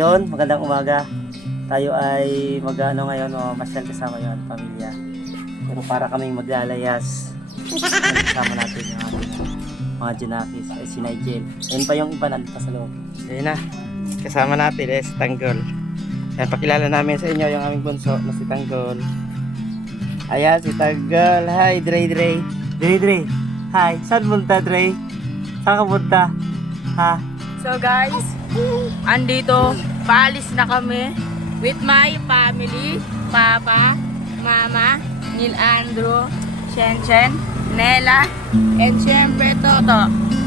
ayun, magandang umaga. Tayo ay mag-ano ngayon, o masyal kasama yung ating pamilya. Pero para kaming maglalayas. Kasama natin yung ating mga Junakis, ay si Nigel. Ayun pa yung iba nandito sa loob. Ayun na, kasama natin eh, si Tanggol. Ayan, pakilala namin sa inyo yung aming bunso na si Tanggol. Ayan, si Tanggol. Hi, Dre Dre. Dre Dre. Hi, saan punta, Dre? Saan ka punta? Ha? So guys, andito, paalis na kami with my family, Papa, Mama, Neil Andrew, Shen Shen, Nela, and syempre Toto.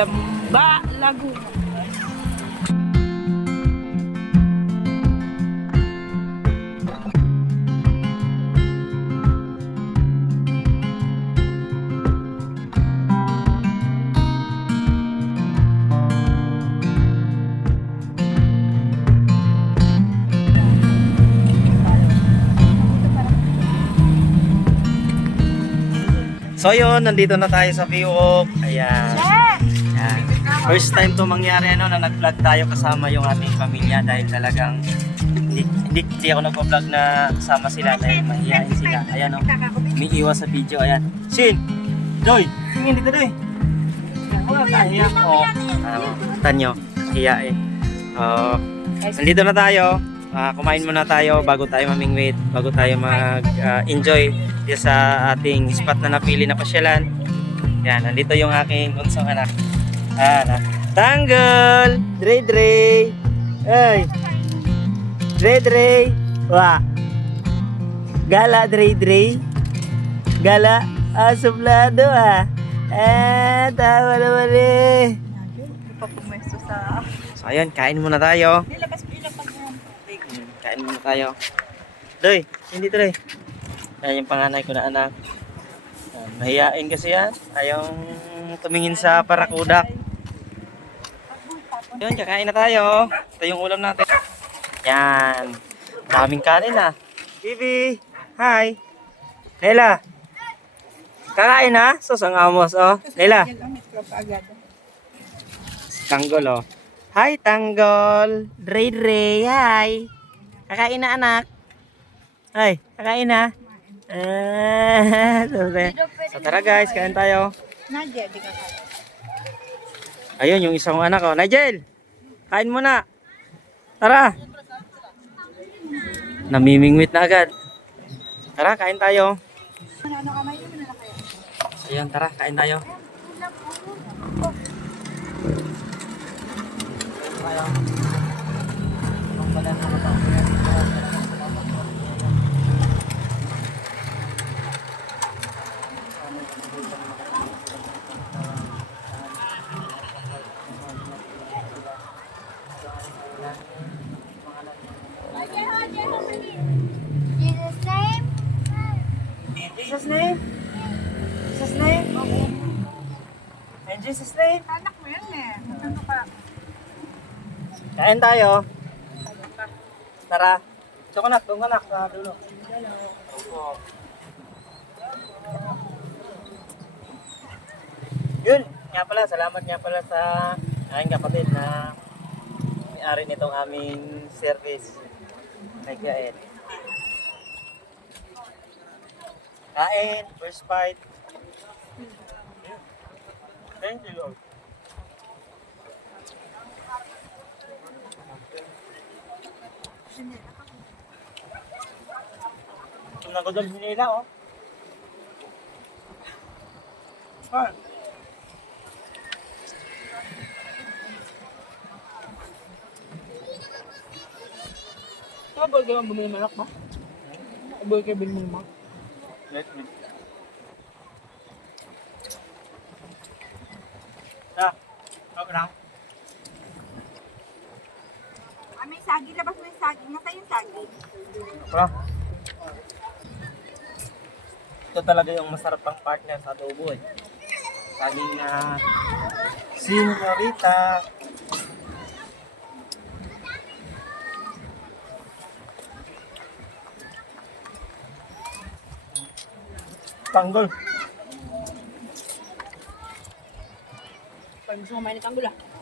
Of Kalamba, Laguna. So yun, nandito na tayo sa Biwok. Ayan. First time to mangyari ano, na nag-vlog tayo kasama yung ating pamilya dahil talagang hindi, hindi, hindi ako nag-vlog na kasama sila dahil mahihain sila. Ayan o, may iwas sa video. Ayan. Sin! Doy! Tingin dito Doy! Wala kahiya ko. Tanyo, hiya eh. Oo. nandito na tayo. Ah, kumain muna tayo bago tayo mamingwit, bago tayo mag-enjoy dito sa ating spot na napili na pasyalan. Yan, nandito yung aking bunsong anak. Ah, na. Tanggol! Dre Dre! Ay! Dre Dre! Wa! Gala, Dre Dre. Gala, ah, suplado ah. Eh, tawa naman eh. So, ayun, kain muna tayo. Nilabas ko Kain muna tayo. Doy, hindi Doy. Yan yung panganay ko na anak. Yan, Mahiyain kasi yan. Ayaw tumingin sa parakudak. Yun, kakain na tayo. Ito yung ulam natin. Yan. Daming kanin ah. Bibi, hi. Lela. Kakain na? Sus, ang amos oh. Lela. Tanggol oh. Hi, Tanggol. Dre Dre, hi. Kakain na anak. Hi, kakain na. Ah, sabi. So tara guys, kain tayo. Nadia, di ka. Ayun, yung isang anak ko. Nigel, kain muna. Tara. Namimingwit na agad. Tara, kain tayo. Mo na Ayun, tara, kain tayo. Jesus' name? Jesus name? Jesus name? In Jesus name? Anak mo yan eh. Ano ka? Kain tayo. Tara. Chokonak, doon ka nak, sa dulo. Opo. Yun, nga pala, salamat nga pala sa aking kapatid na may-ari nitong aming service. May kain. Kain, first bite. Thank you, Lord. Nagodol nila, oh. Ah. Tabal kayo bumili malak ba? Tabal kayo bumili malak? Let me. Ah, okay lang. Ah, may sagi. Labas mo yung sagi. Nasa yung sagi. Wala. Ito talaga yung masarap pang partner sa adobo eh. Saging na Senorita. Tanggol. Pag gusto mo kumain ng tanggula. Ang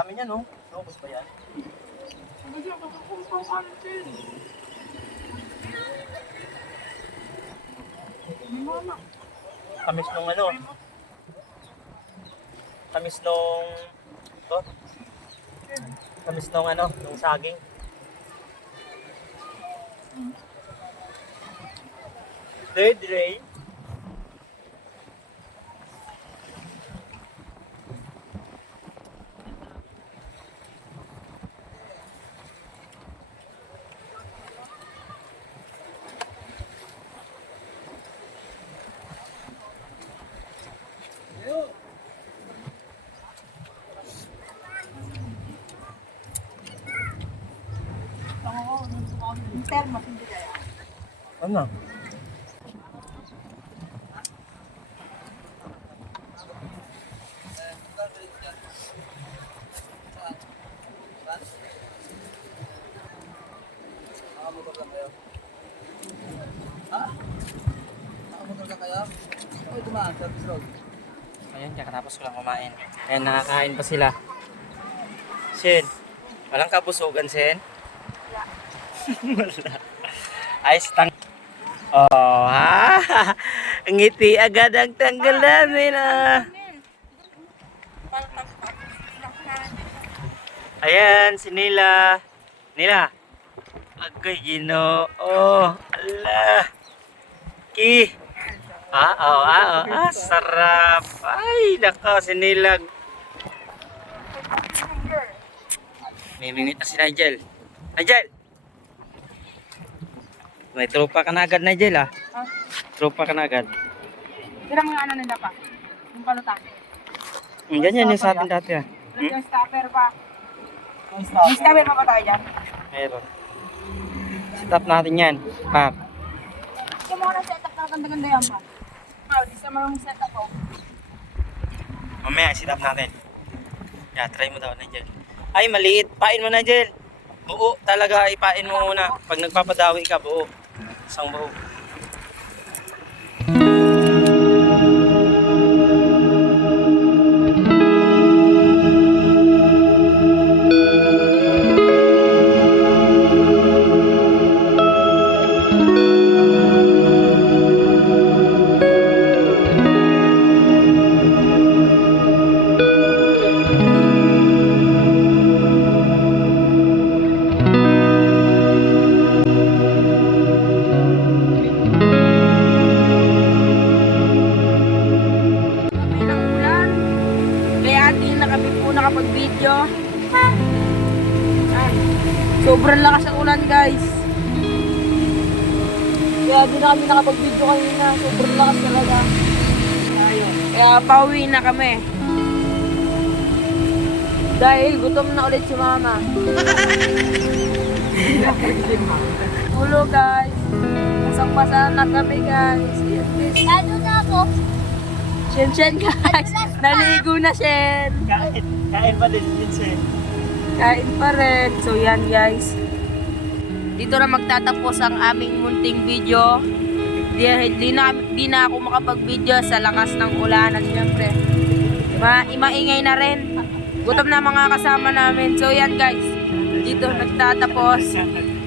dami niya no. Locos ba yan? Tamis nung ano. Tamis nung... To? Tamis nung ano, nung saging. Dre, Dre. Yung thermos, hindi kaya. Ano? Ayun, kakatapos ko lang kumain. Ayan, nakakain pa sila. Sin, walang kabusugan, Sin? Wala. Ayos tang... Oh, ha? Ngiti agad ang tanggal namin, ah. Ayan, si Nila. Nila. Agay, ginoo. Oh, ala. Ki. Ah, oh, ah, oh, ah, sarap. Ay, nako, sinilag. Mimingit na si Nigel. Nigel! May tropa ka na agad, Nigel, ah. Ah. Tropa ka na agad. Tira mga ano nila pa. Yung palutan. Hmm, Ganyan yung sa atin dati, ah. Yung stopper pa. May stopper pa ba tayo dyan? Meron. Stop natin yan. Pak. Yung mga na-setup na ganda-ganda yan pa. Ah, di sa mga setup ko. Mamaya, sit up natin. Yeah, try mo daw, Nigel. Ay, maliit. Pain mo, Nigel. Buo talaga, ipain mo muna. Pag nagpapadawi ka, buo. Isang nakapag-video kanina. Sobrang lakas talaga. Kaya pauwi na kami. Dahil gutom na ulit si mama. Ulo guys. Pasang-pasa na kami guys. Lalo na ako. Shen Shen guys. Naligo na Shen. Kain. Kain pa din, Vincent. Kain pa rin. So yan guys. Dito na magtatapos ang aming munting video. Di, di, na, di na ako makapag-video sa lakas ng ulan at syempre. Ma, maingay na rin. Gutom na mga kasama namin. So yan guys. Dito nagtatapos.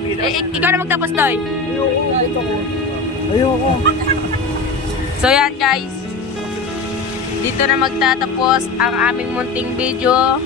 Eh, ik- ikaw na magtapos, Toy. Ayoko. So yan guys. Dito na magtatapos ang aming munting video.